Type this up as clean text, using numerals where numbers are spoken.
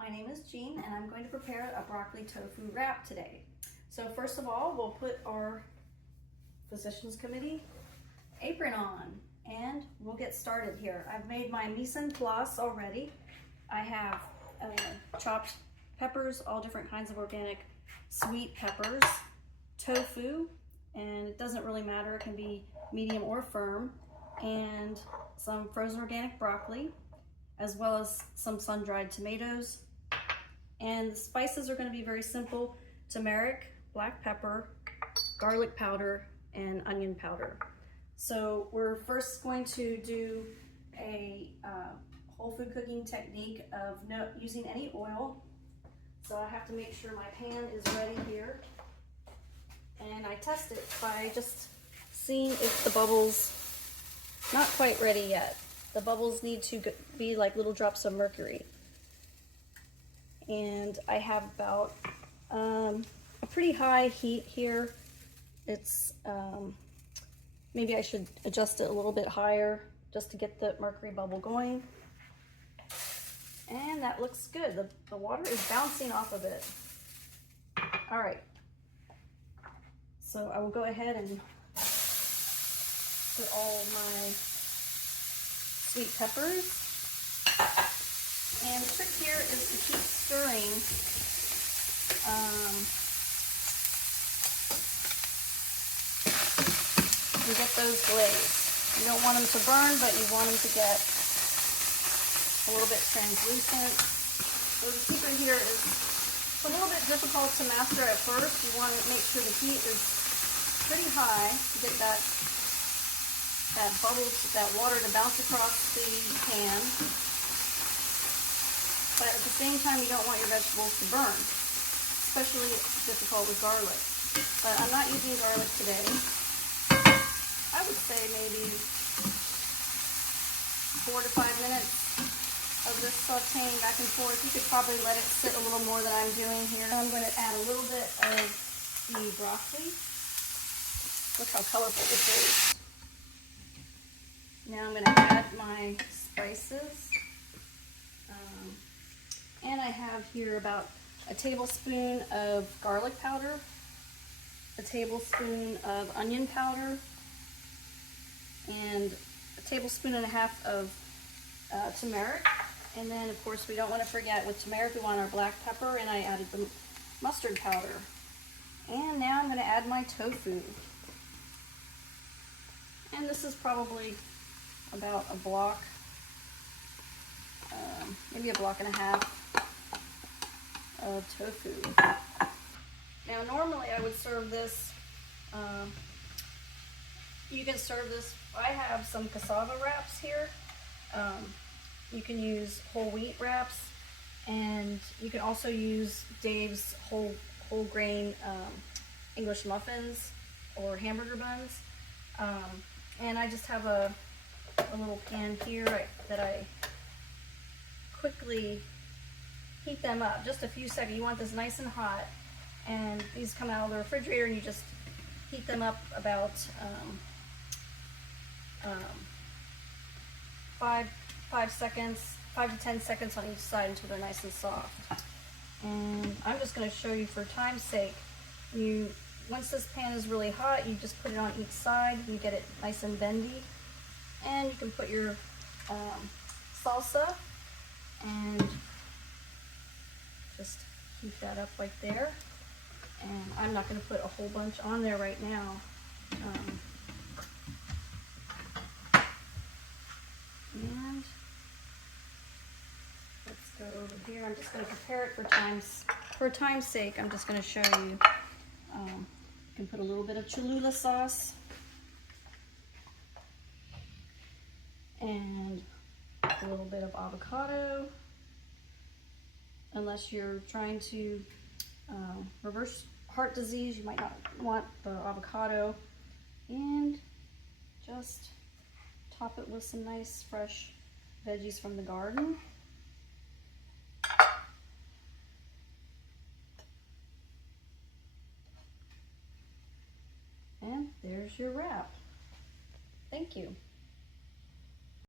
My name is Jean and I'm going to prepare a broccoli tofu wrap today. So first of all, we'll put our Physicians Committee apron on and we'll get started here. I've made my mise en place already. I have chopped peppers, all different kinds of organic sweet peppers, tofu, and it doesn't really matter, it can be medium or firm, and some frozen organic broccoli, as well as some sun-dried tomatoes. And the spices are going to be very simple: turmeric, black pepper, garlic powder, and onion powder. So we're first going to do a whole food cooking technique of not using any oil. So I have to make sure my pan is ready here. And I test it by just seeing if the bubbles, not quite ready yet. The bubbles need to be like little drops of mercury. And I have about a pretty high heat here. It's maybe I should adjust it a little bit higher just to get the mercury bubble going. And that looks good. The water is bouncing off of it. All right. So I will go ahead and put all my sweet peppers. And the trick here is to keep stirring. You get those glazed. You don't want them to burn, but you want them to get a little bit translucent. So the secret here is it's a little bit difficult to master at first. You want to make sure the heat is pretty high to get that bubble, that water to bounce across the pan. But at the same time, you don't want your vegetables to burn. Especially difficult with garlic. But I'm not using garlic today. I would say maybe 4 to 5 minutes of this sauteing back and forth. You could probably let it sit a little more than I'm doing here. I'm going to add a little bit of the broccoli. Look how colorful this is. Now I'm going to add my spices. And I have here about a tablespoon of garlic powder, a tablespoon of onion powder, and a tablespoon and a half of turmeric. And then of course we don't want to forget, with turmeric we want our black pepper, and I added the mustard powder. And now I'm going to add my tofu. And this is probably about a block, maybe a block and a half of tofu. Now normally I would serve this, you can serve this, I have some cassava wraps here. You can use whole wheat wraps, and you can also use Dave's whole grain English muffins or hamburger buns. And I just have a little pan here that I quickly heat them up, just a few seconds. You want this nice and hot, and these come out of the refrigerator, and you just heat them up about 5 to 10 seconds on each side until they're nice and soft. And I'm just going to show you for time's sake. Once this pan is really hot, you just put it on each side. You get it nice and bendy, and you can put your salsa and just heat that up right there. And I'm not going to put a whole bunch on there right now. And let's go over here. I'm just going to prepare it for time's sake. I'm just going to show you. You can put a little bit of Cholula sauce and a little bit of avocado. Unless you're trying to reverse heart disease, you might not want the avocado. And just top it with some nice fresh veggies from the garden. And there's your wrap. Thank you.